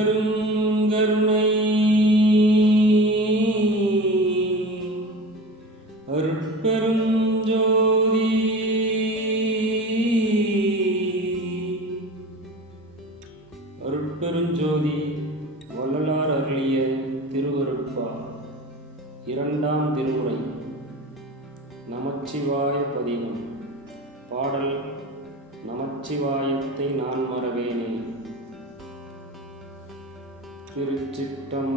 அருட்பெருங்கருணை அருட்பெருஞ்சோதி அருட்பெருஞ்சோதி வள்ளலார் அருளிய திருவருட்பா இரண்டாம் திருமுறை நமச்சிவாய பதிகம். பாடல் நமச்சிவாயத்தை நான் மறவேனே. திருச்சிற்றம்பலம்.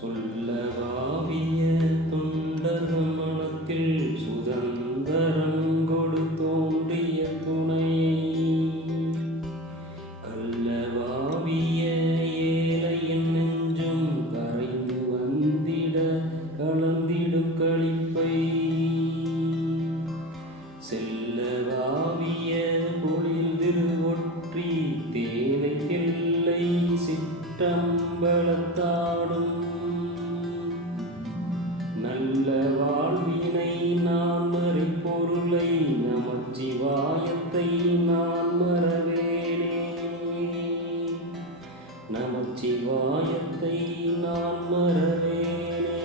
சொல்லவாவிய தொண்டர்கள் மனத்தில் சுதந்தரங்கொடு தோன்றிய துணை கள்ளவாவிய ஏழையின் நெஞ்சும் கரைந்து வந்திட கலந்திடும் களிப்பை செல்லவாவிய பொழில் திருவொற்றி தேனை தில்லை சிற்றம்பலத்தாடும் நல்ல வாழ்வினை நான் மறை பொருளை நமச்சிவாயத்தை நான் மறவேனே. நமச்சிவாயத்தை நான் மறவேனே.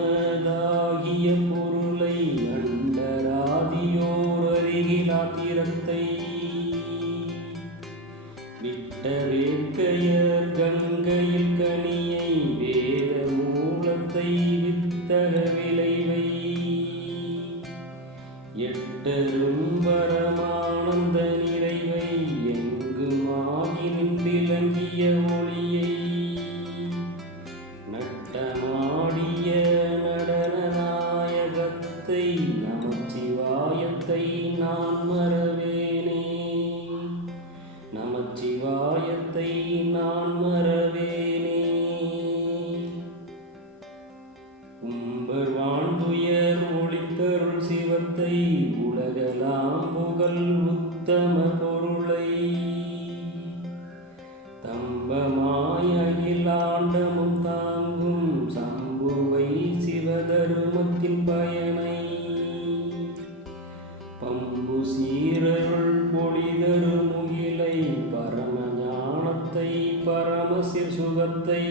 அட்டமூத்தமதாகிய பொருளை அண்டராதியோர் அருகிலாத்திரத்தை விட்ட வேட்கையர் கங்கையில் கனியை வேத மூலத்தை வித்தக விளைவை எட்டரும் பரமானந்த நிறைவை எங்குமாகி நின்றிலங்கிய ஒளியை நட்டமாடிய நடனநாயகத்தை நமச்சிவாயத்தை நான் மறவேனே. நமச்சிவாயத்தை நான் மறவேனே. உம்பர் வாழ்ந்துயர் ஒளித்தருள் சிவத்தை உலகலாம் புகழ் உத்தம பொருளை தம்பமாய் அகிலாண்டமும் தாங்கும் சம்புவை சிவதருமத்தின் பயனை பம்பு சீரருள் பொழிதரு முகிலை பரம ஞானத்தை பரமசிர் சுகத்தை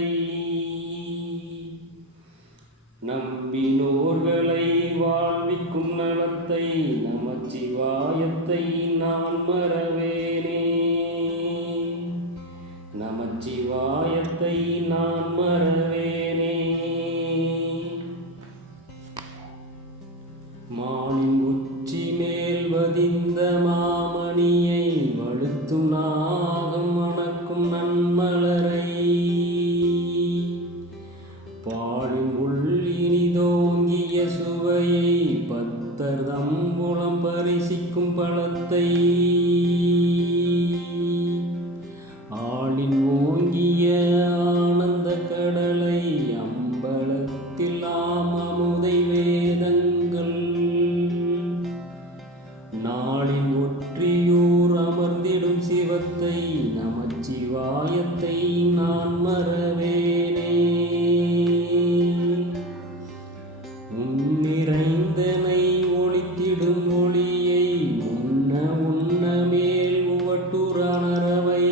நம்பினோர்களை வாழ்விக்கும் நலத்தை நமச்சிவாயத்தை நான் மறவேனே. நமச்சிவாயத்தை நான் மறவேனே. மானின் உச்சி மேல் வதிந்த மாமணியை வழுத்தும் நாகம் மணக்கும் நன்மலரை பாடும் உள்ளினிதோங்கிய சுவையை பத்தர் தம்புலம் பரிசிக்கும் பழத்தை ஆளின் ஓங்கிய ஆனந்த கடலை அம்பலத்தில் ஆமமுதை வேதங்கள் நாளின் ஒற்றியூர் அமர்ந்திடும் சிவத்தை நமச்சிவாயத்தை நான் மறவேனே. முன்னிறைந்தனை ஒளித்திடும் ஒளியை உன்ன உன்ன மேல் உவட்டுரணரவை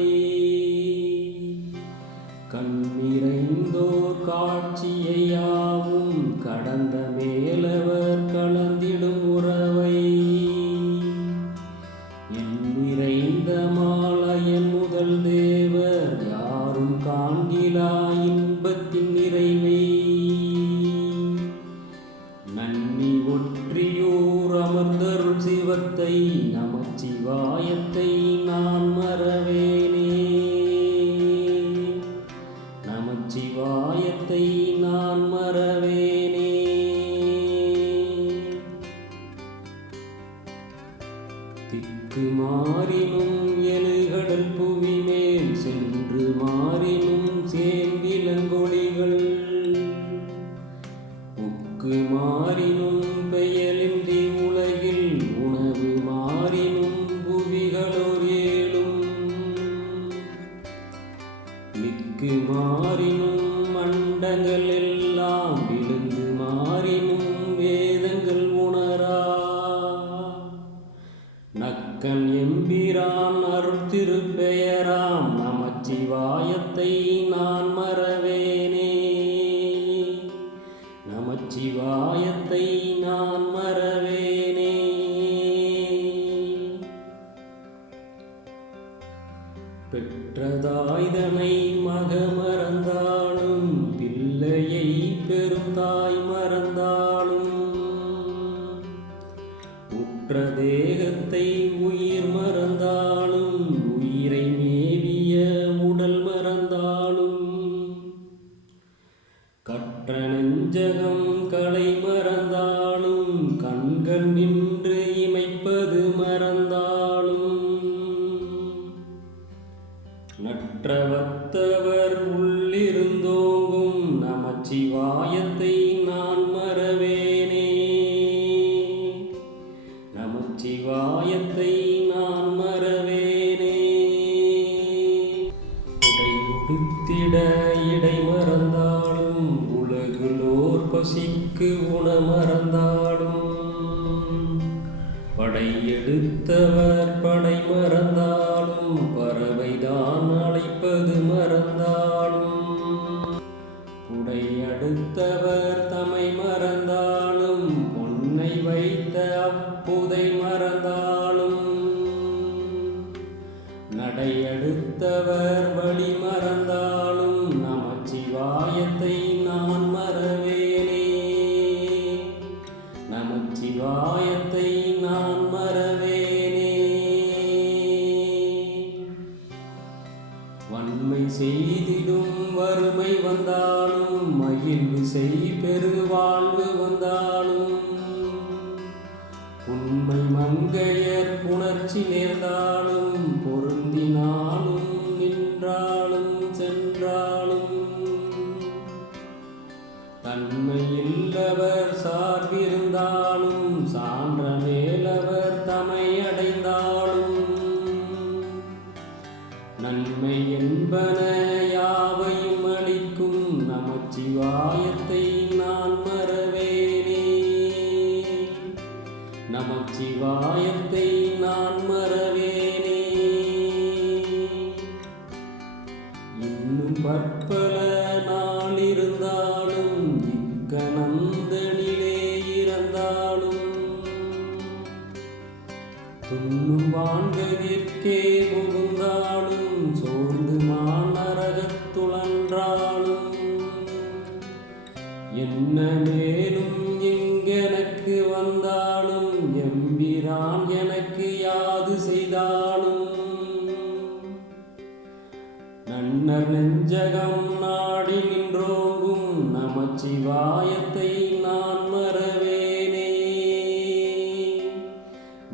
கண்ணிறைந்தோர் காட்சியையாவும் கடந்த மேலவர் கலந்திடும் உறவை எண்ணிறைந்த மாலையன் முதல் தேவர் யாரும் காண்கிலா இன்பத்தின் நிறைவை நன்னி ஒற்றியூர் அமர்ந்தருள் சிவத்தை நமச்சிவாயத்தை நான் மறவேனே. நமச்சிவாயத்தை நான் மறவேனே. திக்கு மாறினும் எழுகடல் புவி மேல் சென்று மாறினும் சேம்பிலங்கொடிகள் உக்கு மாறினும் பெயலின்றி உலகில் உணவு மாறினும் புவிகளோர் ஏழும் மிக்கு மாறினும் மண்டங்கள் எல்லாம் விழுந்து மாறினும் வேதங்கள் உணர தாய் மறந்தாலும் உற்ற தேகத்தை உயிர் மறந்தாலும் உயிரை மேவிய உடல் மறந்தாலும் கற்ற நெஞ்சகம் கலை மறந்தாலும் கண்கள் நின்று இமைப்பது மறந்தாலும் நற்றவத்தவர் உள்ளிருந்தோங்கும் நமச்சிவாயத்தை நான் மறவேனே. நமச்சிவாயத்தை நான் மறவேனே. உடை உடுத்திட இடை மறந்தாலும் உலகுலோர் பசிக்கு உண மறந்தாலும் படை எடுத்தவர் படை மறந்தாலும் பறவைதான் அழைப்பது மறந்தாலும் புடை அடுத்தவர் தமை மறந்தாலும் பொன்னை வைத்த அப்புதை மறந்தாலும் நடை அடுத்தவர் வழி மறந்தாலும் நமச்சிவாயத்தை நான் மறவேனே. நமச்சிவாயத்தை நான் மறவேனே. வன்மை செய்திடும் வறுமை வந்தாலும் மகிழ்வு செய் பெருவாழ்வு வந்தாலும் உண்மை மங்கையர் புணர்ச்சி நேர்ந்தாலும் பொருந்தினாலும் நின்றாலும் சென்றாலும் தன்மையில்லவர் சார்பிருந்தாலும் சான்ற மேலவர் தமை அடைந்தாலும் நன்மை என்பன யாவையும் அளிக்கும் நமச்சிவாயத்தை நான் மறவேனே. நமச்சிவாயத்தை நான் மறவேனே. இன்னும் பற்பல நாள் இருந்தாலும் இக்கணந்தனிலே இறந்தாலும் துண்ணும் வான்கதிர்க்கே புகுந்தாலும் சோர்ந்து மாநரகத்துழன்றாலும் என்ன மேலும் எங்கெனக்கு வந்தாலும் எம்பிரான் எனக்கு யாது செய்தாலும் நன்னர் நெஞ்சகம் நாடி நின்றோங்கும் நமச்சிவாயத்தை நான் மறவேனே.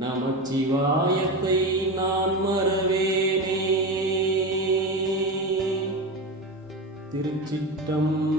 நமச்சிவாயத்தை நான் மறவேனே. திருச்சிற்றம்பலம்.